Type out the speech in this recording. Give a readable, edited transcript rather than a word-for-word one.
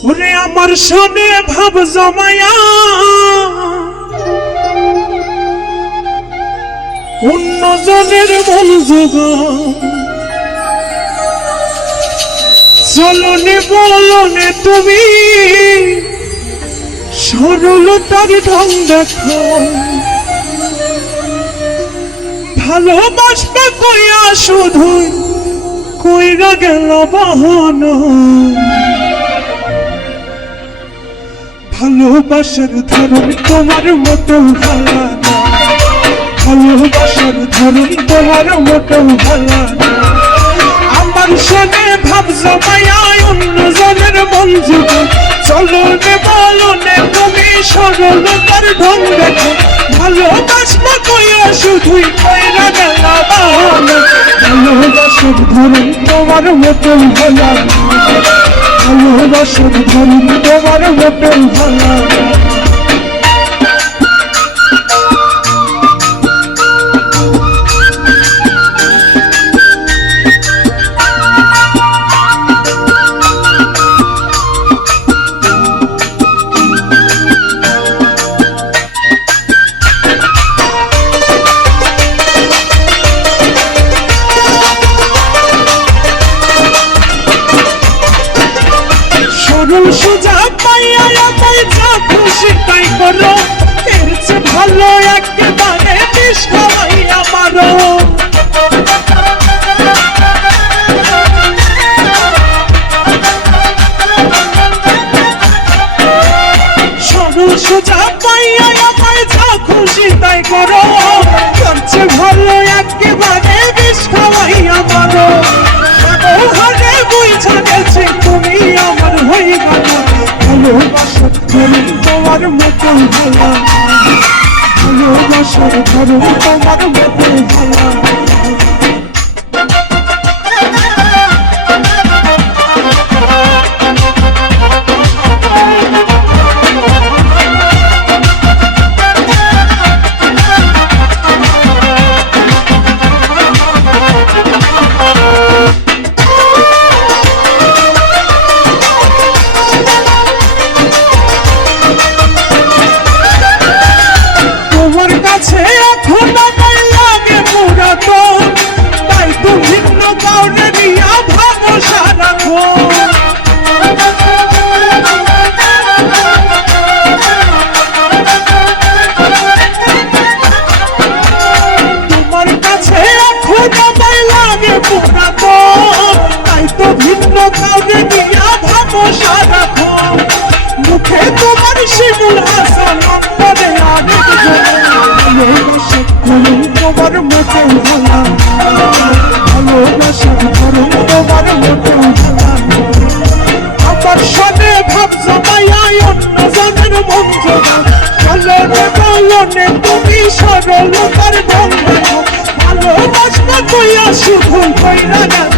ওরে আমার শোনে ভাব জমায়া অন্যজনের মন যোগা চলনে বলনে তুমি সরলতার ঢং দেখো ভালোবাসবা কইয়া শুধু কইরা গেল বাহানা ভালোবাসার ধরন তোমার মতো ভালো না ভালোবাসার ধরন তোমার মতো ভালো না আমার শোনে ভাব জমায়া অন্যজনের মন যোগা চলনে বলনে তুমি সরলতার ঢং দেখো ভালোবাসবা কইয়া শুধুই কইরা গেল বাহানা ভালোবাসার ধরন তোমার মতো ভালো ভালোবাসার ধরন তোমার মতো ভালো সোজা পাইয়া তাই যা খুশি তাই করো এর চেয়ে ভালো একেবারে বিষ খাওয়াইয়া মারো সরল সোজা পাইয়া তাই যা খুশি তাই করো এর চেয়ে ভালো একেবারে বিষ খাওয়াইয়া মারো হারে বুঝা গেছে তুমি আমার হয়ে গেল ভালোবাসার ধরন তোমার মতো ভালো ভালোবাসার ধরন তোমার মতো ভালো মুখে তোমার শিমুল হাসান অন্তরে আরেক ভালোবাসার ধরন তোমার মতো ভালো ভালোবাসার ধরন তোমার মতো ভালো আমার শোনে ভাব জমায়া অন্যজনের মন যোগা চলনে বলনে তুমি সরলতার ঢং দেখো ভালোবাসবা কইয়া শুধু কইরা গেল